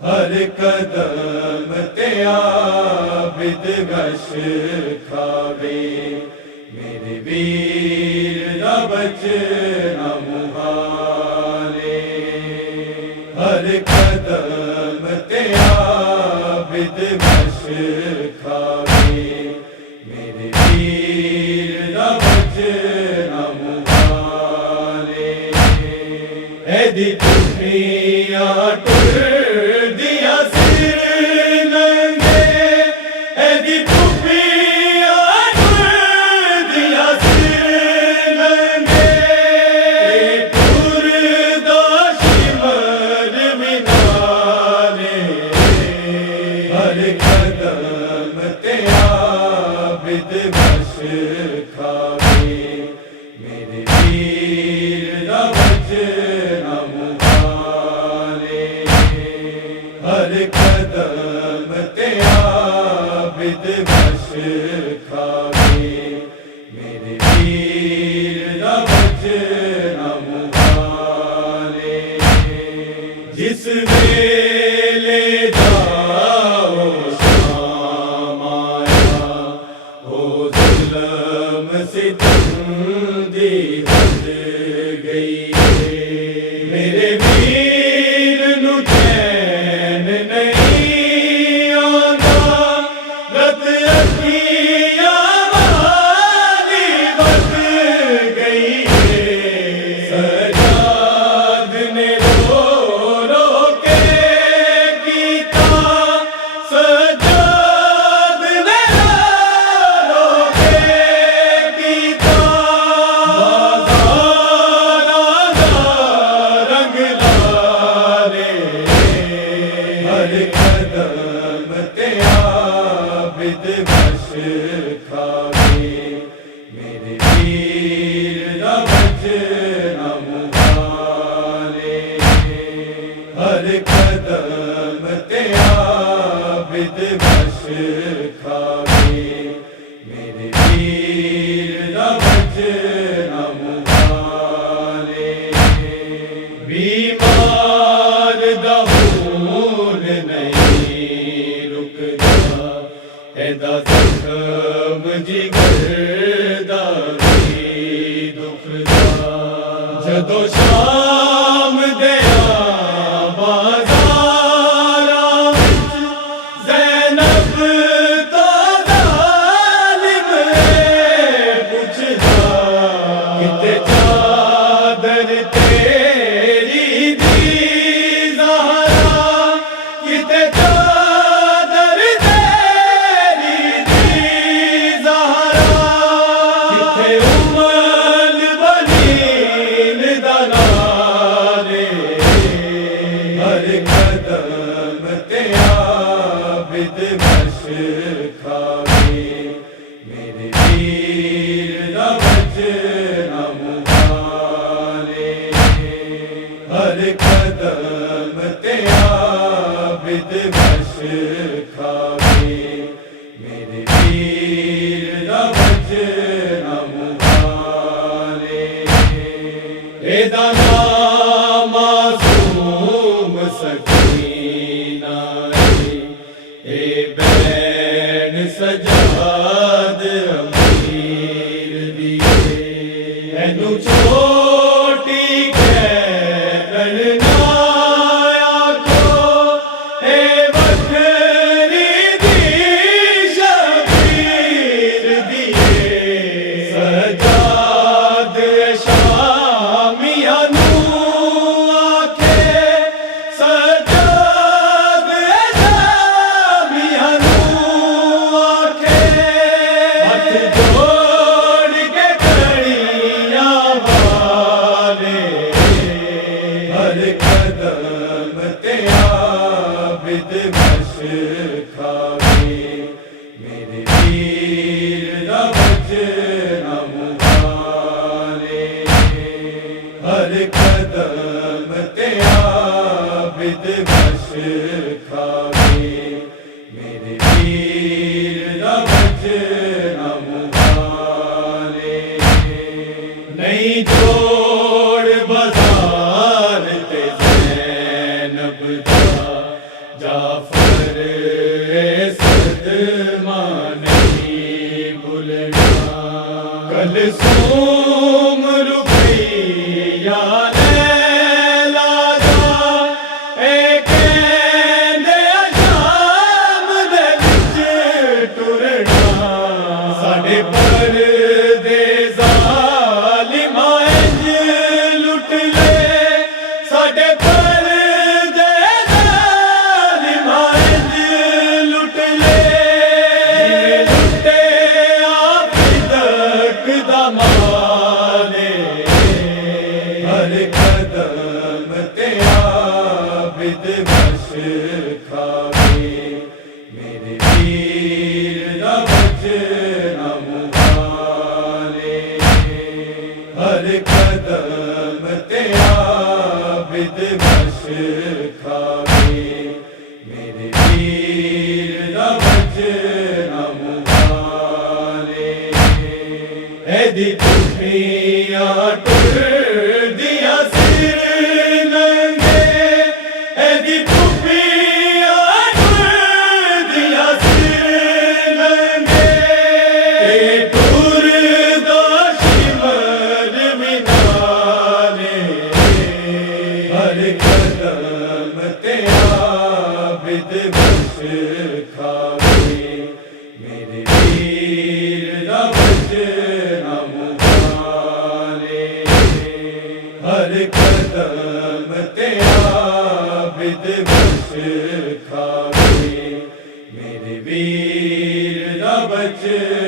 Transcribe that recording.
हर कदम ते आबिद गश खावे, मेरे वीर दा बचना मुहारे। हर कदम ते आबिद गश खावे, मेरे वीर दा बचना मुहारे। एदी दुनिया टुर दिया सिर नंगे, एदी पुपिया टुर दिया सिर नंगे। टुर दा शिमर मिनारे, हर कदम ते आबिद गश खावे, मेरे वीर दा बचना मुहारे। हर कदम ते आबिद गश खावे, मेरे वीर दा बचना मुहारे। जिस वेले जाओ शाम आया, ओ जुल्म सितम दी हद गई। मेरे वीर नू चैन नहीं आंदा, रत अखियां वाली बद गई। सजाद ने रो रो के कीता, सजाद ने रो रो के कीता। रंग लारे, हर कदम ते आबिद गश खावे, मेरे वीर दा बचना मुहारे। हर कदम ते आबिद गश खावे, मेरे वीर दा बचना मुहारे। बीमार दा खून नहीं रुकदा, एदा जख्म जिगर दा भी दुखदा। जदों शाम दे बाज़ारां विच ज़ैनब तो ज़ालिम पुछदा, किते चादर तेरी दी ज़हरा, किते चादर तेरी दी ज़हरा। किथे उमल बनीन दा नारे, हर कदम ते आबिद गश खावे, मेरे वीर दा बचना मुहारे। हर कदम ते आबिद गश खावे, मेरे वीर दा बचना मुहारे। एदा नाम मासूम सकीना है, ए बैन सजाद अमीर दिए। एनू छोटी कैदन ना आखो, ए वखरी दी शबीर दिए। सजाद शामिया नू आखे, सजाद शामिया नू आखे। हथ जोड़ के कड़ियां वाले, हर कदम ते आबिद गश खावे, मेरे वीर दा बचना मुहारे। हर कदम ते आबिद गश खावे, मेरे वीर दा बचना मुहारे। नहीं जोड़ बाजार ते ज़ैनब दा, हर कदम ते आबिद बश खावे मेरे वीर दा बचना मुहाले हर कदम ते आबिद बश खावे मेरे वीर दा बचना मुहाले ऐदी खुशियां टुर दिया सिर नंगे ऐदी खुशियां टुर दिया सिर नंगे टुर दो शिमर मिनारे हर कदम ते आबिद बश खावे मेरे वीर दा बचना मुहाले हर कदम ते आबिद बश खावे मेरे वीर दा बचना